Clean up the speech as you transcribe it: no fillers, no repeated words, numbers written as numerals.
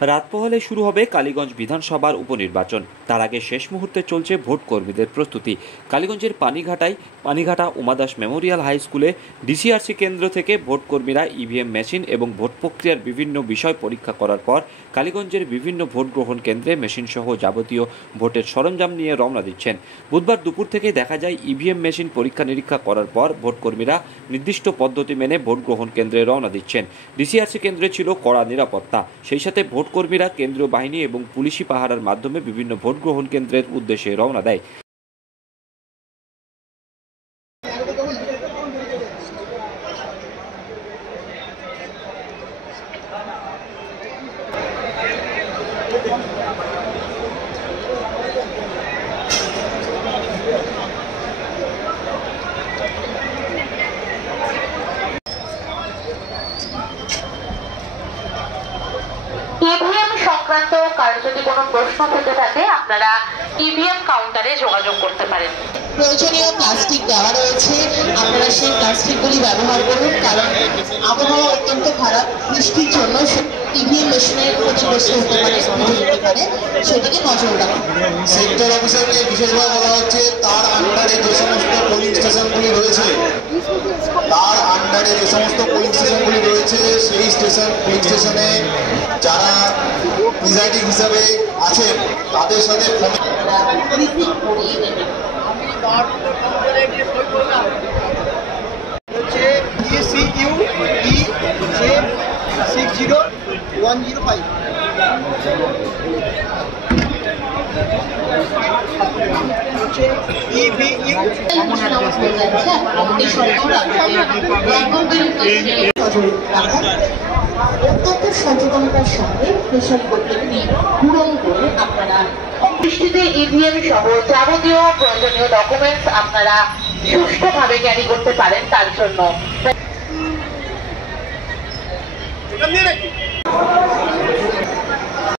রাত পোহালে শুরু হবে কালীগঞ্জ বিধানসভার উপনির্বাচন। তার আগে শেষ মুহূর্তে চলছে ভোট কর্মীদের প্রস্তুতি। কালীগঞ্জের পানিঘাটা উমাদাস মেমোরিয়াল হাই স্কুলে ডিসিআরসি কেন্দ্র থেকে ভোট কর্মীরা ইভিএম মেশিন এবং ভোট প্রক্রিয়ার বিভিন্ন বিষয় পরীক্ষা করার পর কালীগঞ্জের বিভিন্ন ভোট গ্রহণ কেন্দ্রে মেশিন সহ যাবতীয় ভোটের সরঞ্জাম নিয়ে রওনা দিচ্ছেন। বুধবার দুপুর থেকে দেখা যায় ইভিএম মেশিন পরীক্ষা নিরীক্ষা করার পর ভোট কর্মীরা নির্দিষ্ট পদ্ধতি মেনে ভোট গ্রহণ কেন্দ্রে রওনা দিচ্ছেন। ডিসিআরসি কেন্দ্রে ছিল কড়া নিরাপত্তা। সেই সাথে ভোট কর্মীরা কেন্দ্রীয় বাহিনী এবং পুলিশি পাহারার মাধ্যমে বিভিন্ন ভোট গ্রহণ কেন্দ্রের উদ্দেশ্যে রওনা দেয়। ইভিএম সংক্রান্ত কারো যদি কোনো প্রশ্ন থেকে থাকে আপনারা ইভিএম কাউন্টারে যোগাযোগ করতে পারেন। প্রয়োজনীয় প্লাস্টিক দেওয়া রয়েছে, আপনারা সেই প্লাস্টিকগুলি ব্যবহার করুন, কারণ আবহাওয়া অত্যন্ত খারাপ। বৃষ্টির জন্য ইভিএম মেশিনের ক্ষতিগ্রস্ত হতে পারে, হতে পারে, সেদিকে নজর রাখুন। সেক্টর অফিসারকে বিশেষভাবে বলা হচ্ছে তার আন্ডারে যে সমস্ত পোলিং স্টেশনগুলি রয়েছে সেই পোলিং স্টেশনে যারা প্রিজাইডিং হিসাবে আছেন তাদের সাথে অত্যন্ত সচেতনতার সঙ্গে স্পেশাল প্রত্যেকটি পূরণ করে আপনারা বৃষ্টিতে ইভিএম সহ যাবতীয় প্রয়োজনীয় ডকুমেন্টস আপনারা সুষ্ঠুভাবে ক্যারি করতে পারেন। তার জন্য